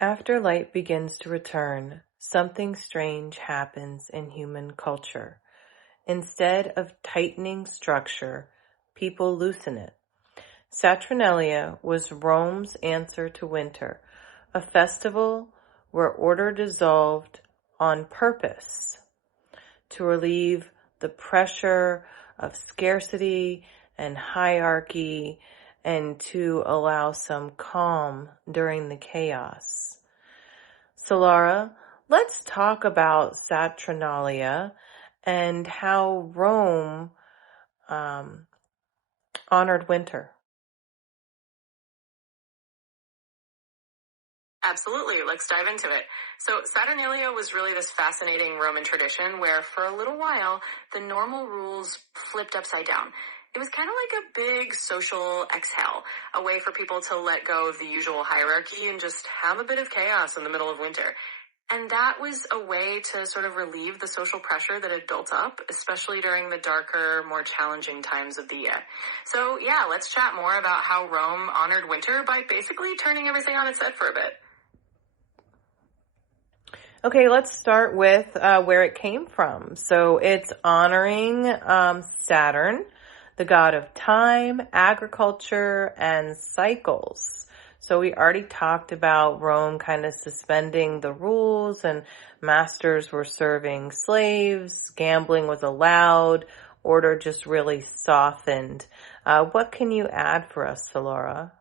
After light begins to return, something strange happens in human culture. Instead of tightening structure, people loosen it. Saturnalia was Rome's answer to winter, a festival where order dissolved on purpose to relieve the pressure of scarcity and hierarchy and to allow some calm during the chaos. Solara, let's talk about Saturnalia and how Rome honored winter. Absolutely. Let's dive into it. So Saturnalia was really this fascinating Roman tradition where for a little while, the normal rules flipped upside down. It was kind of like a big social exhale, a way for people to let go of the usual hierarchy and just have a bit of chaos in the middle of winter. And that was a way to sort of relieve the social pressure that had built up, especially during the darker, more challenging times of the year. So yeah, let's chat more about how Rome honored winter by basically turning everything on its head for a bit. Okay, let's start with where it came from. So it's honoring Saturn, the god of time, agriculture, and cycles. So we already talked about Rome kind of suspending the rules, and masters were serving slaves, gambling was allowed, order just really softened. What can you add for us, Solara?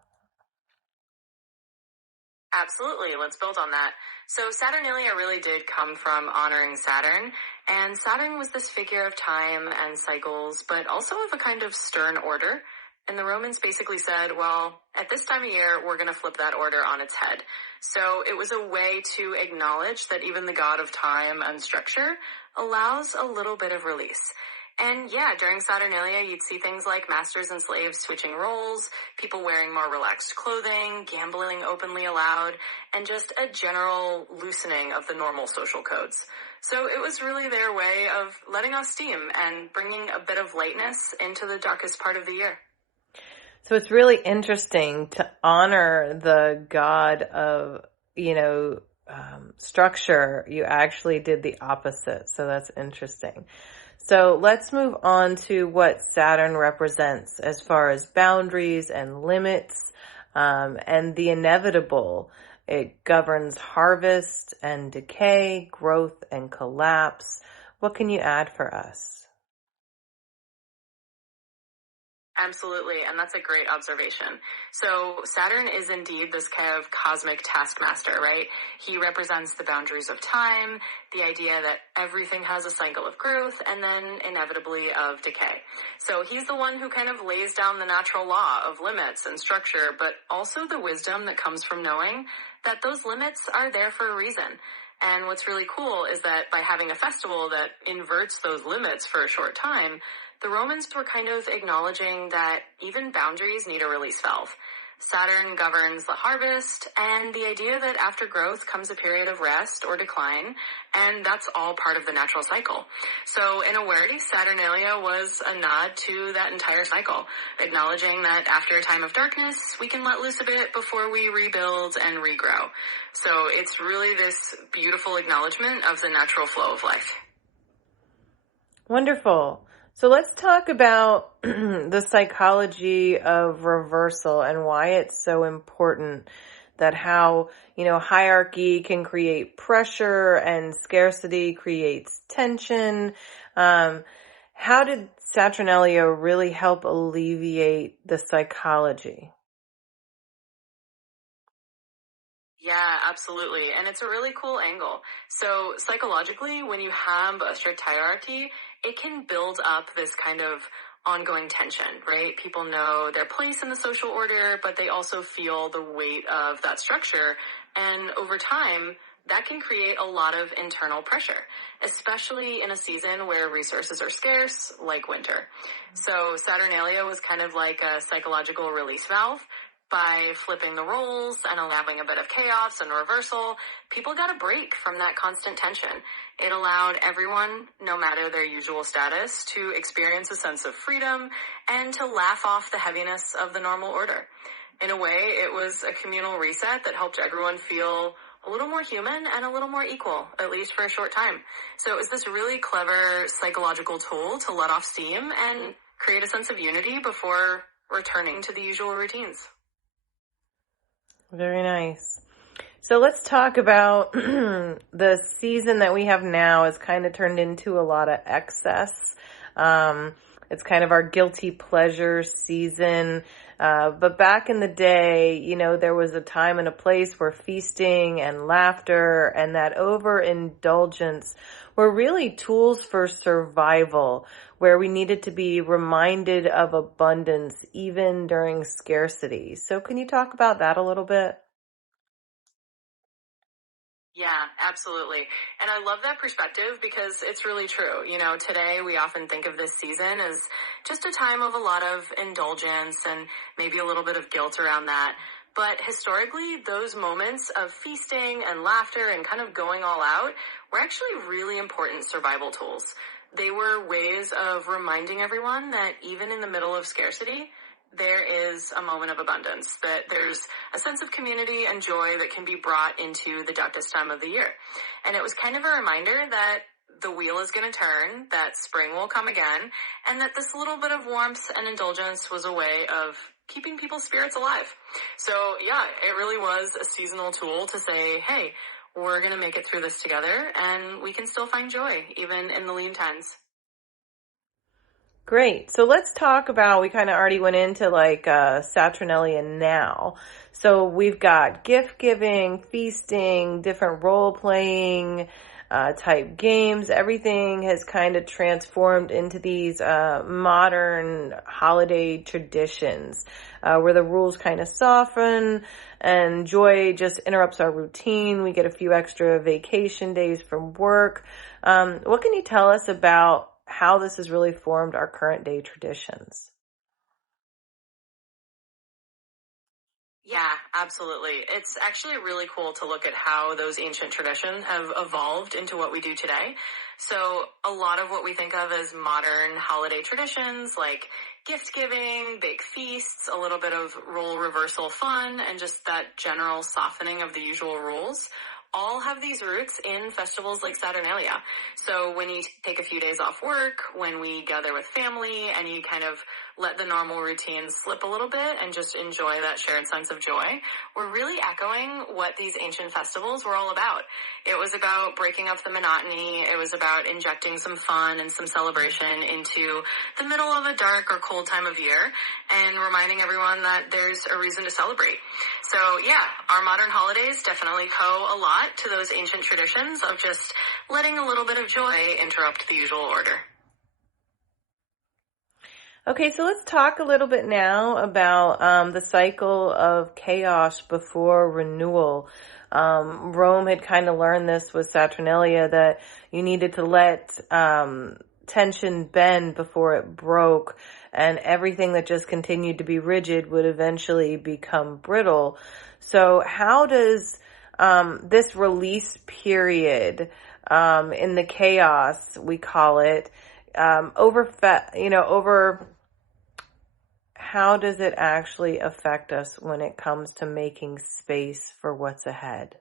Absolutely. Let's build on that. So Saturnalia really did come from honoring Saturn, and Saturn was this figure of time and cycles, but also of a kind of stern order. And the Romans basically said, well, at this time of year, we're going to flip that order on its head. So it was a way to acknowledge that even the god of time and structure allows a little bit of release. And yeah, during Saturnalia, you'd see things like masters and slaves switching roles, people wearing more relaxed clothing, gambling openly allowed, and just a general loosening of the normal social codes. So it was really their way of letting off steam and bringing a bit of lightness into the darkest part of the year. So it's really interesting to honor the god of, structure. You actually did the opposite. So that's interesting. So let's move on to what Saturn represents as far as boundaries and limits, and the inevitable. It governs harvest and decay, growth and collapse. What can you add for us? Absolutely, and that's a great observation. So Saturn is indeed this kind of cosmic taskmaster, right? He represents the boundaries of time, the idea that everything has a cycle of growth, and then inevitably of decay. So he's the one who kind of lays down the natural law of limits and structure, but also the wisdom that comes from knowing that those limits are there for a reason. And what's really cool is that by having a festival that inverts those limits for a short time, the Romans were kind of acknowledging that even boundaries need a release valve. Saturn governs the harvest, and the idea that after growth comes a period of rest or decline, and that's all part of the natural cycle. So in a way, Saturnalia was a nod to that entire cycle, acknowledging that after a time of darkness, we can let loose a bit before we rebuild and regrow. So it's really this beautiful acknowledgement of the natural flow of life. Wonderful. So let's talk about the psychology of reversal and why it's so important, that how, hierarchy can create pressure and scarcity creates tension. How did Saturnalia really help alleviate the psychology? Yeah, absolutely. And it's a really cool angle. So psychologically, when you have a strict hierarchy, it can build up this kind of ongoing tension, right? People know their place in the social order, but they also feel the weight of that structure. And over time, that can create a lot of internal pressure, especially in a season where resources are scarce, like winter. So Saturnalia was kind of like a psychological release valve. By flipping the roles and allowing a bit of chaos and reversal, people got a break from that constant tension. It allowed everyone, no matter their usual status, to experience a sense of freedom and to laugh off the heaviness of the normal order. In a way, it was a communal reset that helped everyone feel a little more human and a little more equal, at least for a short time. So it's this really clever psychological tool to let off steam and create a sense of unity before returning to the usual routines. Very nice. So let's talk about the season that we have now. It's kind of turned into a lot of excess. It's kind of our guilty pleasure season. But back in the day, there was a time and a place where feasting and laughter and that overindulgence were really tools for survival, where we needed to be reminded of abundance even during scarcity. So can you talk about that a little bit? Yeah, absolutely. And I love that perspective because it's really true. Today we often think of this season as just a time of a lot of indulgence and maybe a little bit of guilt around that. But historically, those moments of feasting and laughter and kind of going all out were actually really important survival tools. They were ways of reminding everyone that even in the middle of scarcity, there is a moment of abundance, that there's a sense of community and joy that can be brought into the darkest time of the year. And it was kind of a reminder that the wheel is going to turn, that spring will come again, and that this little bit of warmth and indulgence was a way of keeping people's spirits alive. So yeah, it really was a seasonal tool to say, hey, we're going to make it through this together and we can still find joy even in the lean times. Great. So let's talk about, we kind of already went into Saturnalia now. So we've got gift giving, feasting, different role playing type games. Everything has kind of transformed into these modern holiday traditions where the rules kind of soften and joy just interrupts our routine. We get a few extra vacation days from work. What can you tell us about how this has really formed our current day traditions? Yeah, absolutely. It's actually really cool to look at how those ancient traditions have evolved into what we do today. So a lot of what we think of as modern holiday traditions, like gift giving, big feasts, a little bit of role reversal fun, and just that general softening of the usual rules, all have these roots in festivals like Saturnalia. So when you take a few days off work, when we gather with family and you kind of let the normal routine slip a little bit and just enjoy that shared sense of joy, we're really echoing what these ancient festivals were all about. It was about breaking up the monotony. It was about injecting some fun and some celebration into the middle of a dark or cold time of year and reminding everyone that there's a reason to celebrate. So yeah, our modern holidays definitely owe a lot to those ancient traditions of just letting a little bit of joy interrupt the usual order. Okay, so let's talk a little bit now about the cycle of chaos before renewal. Rome had kind of learned this with Saturnalia, that you needed to let tension bend before it broke, and everything that just continued to be rigid would eventually become brittle. So how does this release period in the chaos, we call it, how does it actually affect us when it comes to making space for what's ahead?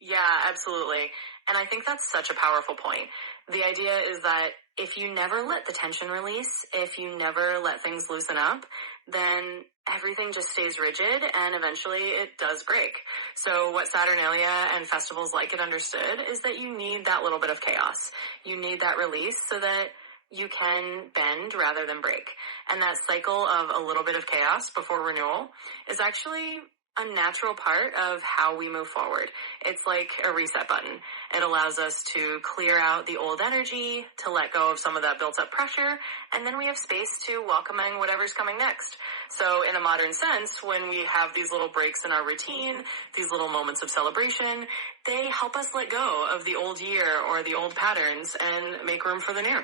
Yeah, absolutely. And I think that's such a powerful point. The idea is that if you never let the tension release, if you never let things loosen up, then everything just stays rigid and eventually it does break. So what Saturnalia and festivals like it understood is that you need that little bit of chaos. You need that release so that you can bend rather than break. And that cycle of a little bit of chaos before renewal is actually a natural part of how we move forward. It's like a reset button. It allows us to clear out the old energy, to let go of some of that built up pressure, and then we have space to welcome in whatever's coming next. So in a modern sense, when we have these little breaks in our routine, these little moments of celebration, they help us let go of the old year or the old patterns and make room for the new.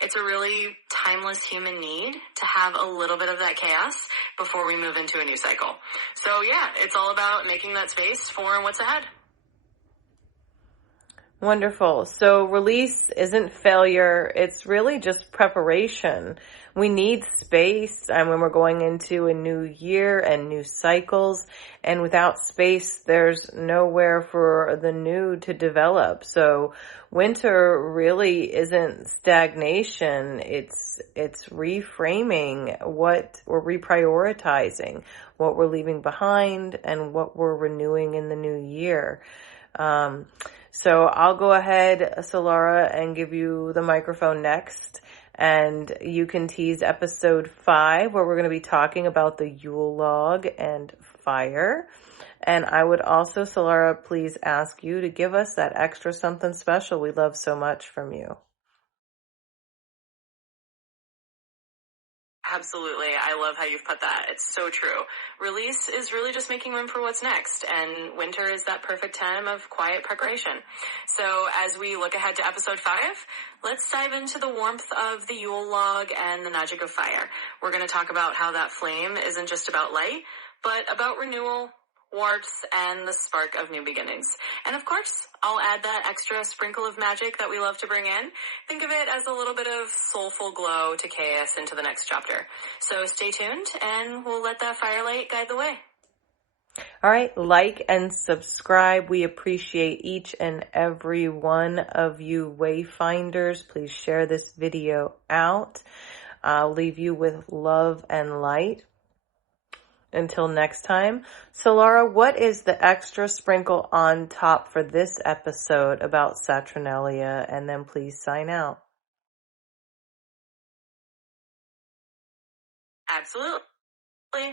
It's a really timeless human need to have a little bit of that chaos before we move into a new cycle. So yeah, it's all about making that space for what's ahead. Wonderful. So release isn't failure. It's really just preparation. we need space, and when we're going into a new year and new cycles, and without space, there's nowhere for the new to develop. So winter really isn't stagnation. It's reframing what we're reprioritizing, what we're leaving behind, and what we're renewing in the new year. So I'll go ahead, Solara, and give you the microphone next. And you can tease episode 5, where we're going to be talking about the Yule log and fire. And I would also, Solara, please ask you to give us that extra something special we love so much from you. Absolutely. I love how you've put that. It's so true. Release is really just making room for what's next, and winter is that perfect time of quiet preparation. So as we look ahead to episode 5, let's dive into the warmth of the Yule log and the magic of fire. We're going to talk about how that flame isn't just about light, but about renewal, warmth, and the spark of new beginnings. And of course, I'll add that extra sprinkle of magic that we love to bring in. Think of it as a little bit of soulful glow to carry us into the next chapter. So stay tuned, and we'll let that firelight guide the way. All right, like and subscribe. We appreciate each and every one of you wayfinders. Please share this video out. I'll leave you with love and light. Until next time, Solara, what is the extra sprinkle on top for this episode about Saturnalia? And then please sign out. Absolutely.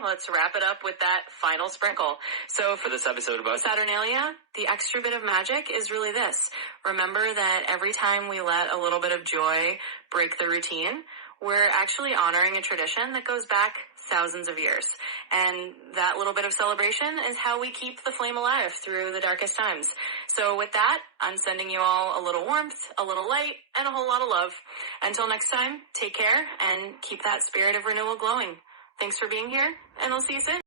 Let's wrap it up with that final sprinkle. So for this episode about Saturnalia, the extra bit of magic is really this. Remember that every time we let a little bit of joy break the routine, we're actually honoring a tradition that goes back thousands of years. And that little bit of celebration is how we keep the flame alive through the darkest times. So with that, I'm sending you all a little warmth, a little light, and a whole lot of love. Until next time, take care and keep that spirit of renewal glowing. Thanks for being here, and I'll see you soon.